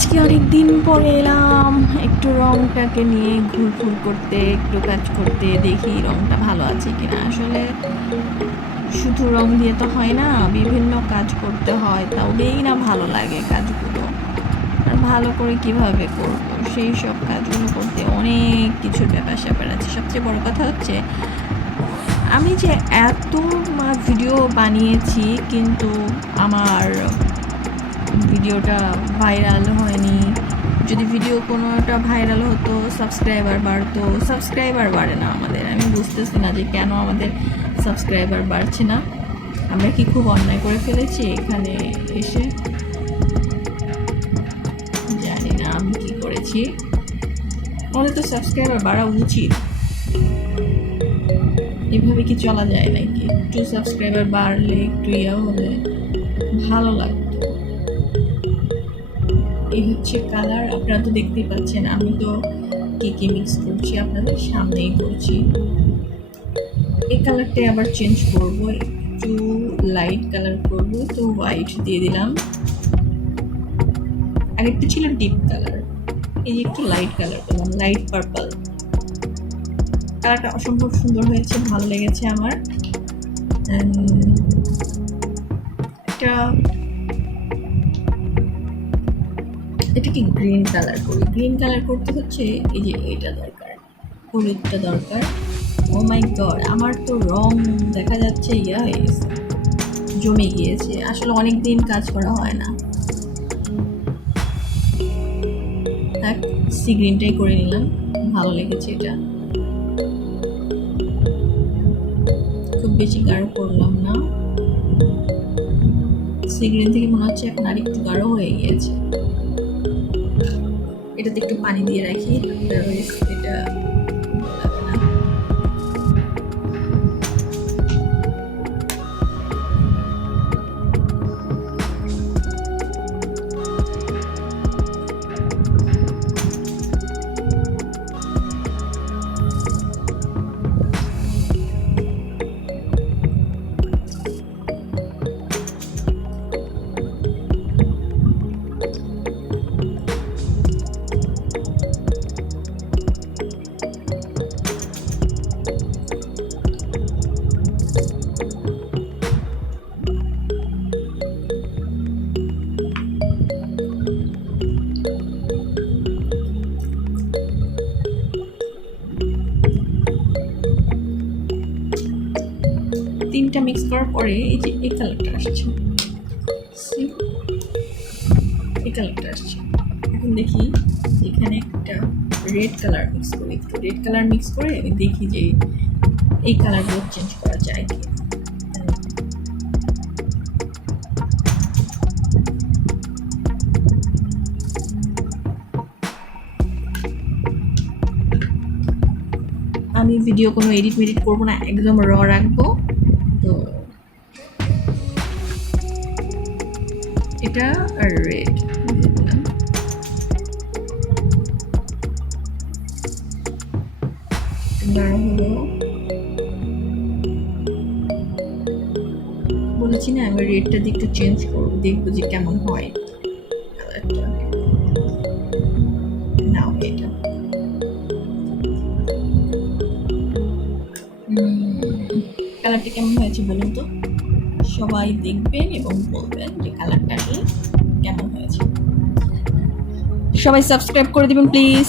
আজকে অনেক দিন পরে এলাম একটু রংটাকে নিয়ে ঘুরঘুর করতে, একটু কাজ করতে, দেখি রংটা ভালো আছে কিনা। আসলে শুধু রং দিয়ে তো হয় না, বিভিন্ন কাজ করতে হয়, তবেই না ভালো লাগে কাজগুলো। আর ভালো করে কিভাবে করব, সেই সব কাজগুলো করতে অনেক কিছুর ব্যাপার স্যাপার আছে। সবচেয়ে বড় কথা হচ্ছে আমি যে এত ভিডিও বানিয়েছি, কিন্তু আমার ভিডিওটা ভাইরাল হয়নি। যদি ভিডিও কোনোটা ভাইরাল হতো, সাবস্ক্রাইবার বাড়তো, সাবস্ক্রাইবার বাড়ে না আমাদের। আমি বুঝতেছি না যে কেন আমাদের সাবস্ক্রাইবার বাড়ছে না। আমরা কি খুব অন্যায় করে ফেলেছি এখানে এসে? জানি না আমি কি করেছি। আমাদের তো সাবস্ক্রাইবার বাড়া উচিত। এভাবে কি চলা যায় নাকি? একটু সাবস্ক্রাইবার বাড়লে, একটু হলে ভালো লাগতো। এই হচ্ছে কালার, আপনারা তো দেখতেই পাচ্ছেন। আমি তো কি মিক্স করছি আপনাদের সামনেই করছি। এই কালারটাই আবার চেঞ্জ করব, একটু লাইট কালার করব, তো হোয়াইট দিয়ে দিলাম। আরেকটা ছিল ডিপ কালার, এই যে একটু লাইট কালার করলাম, লাইট পার্পল। কালারটা অসম্ভব সুন্দর হয়েছে, ভালো লেগেছে আমার। এটাকে গ্রিন কালার করি। গ্রিন কালার করতে হচ্ছে এই যে এটা দরকার, হলুদটা দরকার। ও মাই গড, আমার তো রং দেখা যাচ্ছে হয়ে গেছে, জমে গিয়েছে। আসলে অনেক দিন কাজ করা হয় না। সি গ্রিনটাই করে নিলাম, ভালো লেগেছে এটা। খুব বেশি গাঢ় করলাম না। সি গ্রিন থেকে মনে হচ্ছে এখন আরেকটু গাঢ় হয়ে গিয়েছে। এটাতে একটু পানি দিয়ে রাখি, এটা 3টা মিক্স করার পরে এই যে এই কালারটা আসছে, এই কালারটা আসছে। এখন দেখি এখানে একটা রেড কালার মিক্স করি, একটু রেড কালার মিক্স করে দেখি যে এই কালারগুলো চেঞ্জ করা যায় কি। আমি ভিডিও কোনো এডিট মেডিট করবো না, একদম র রাখবো। তো এটা রেড দিলাম, হলো বলেছি না, আমি রেডটা দিয়ে একটু চেঞ্জ করবো, দেখবো যে কেমন হয় কালারটা। নাও এটা কালারটা কেমন হয়েছে বলুন তো? সবাই দেখবেন এবং বলবেন যে কালারটা আসলে কেমন হয়েছে। সবাই সাবস্ক্রাইব করে দিবেন প্লিজ।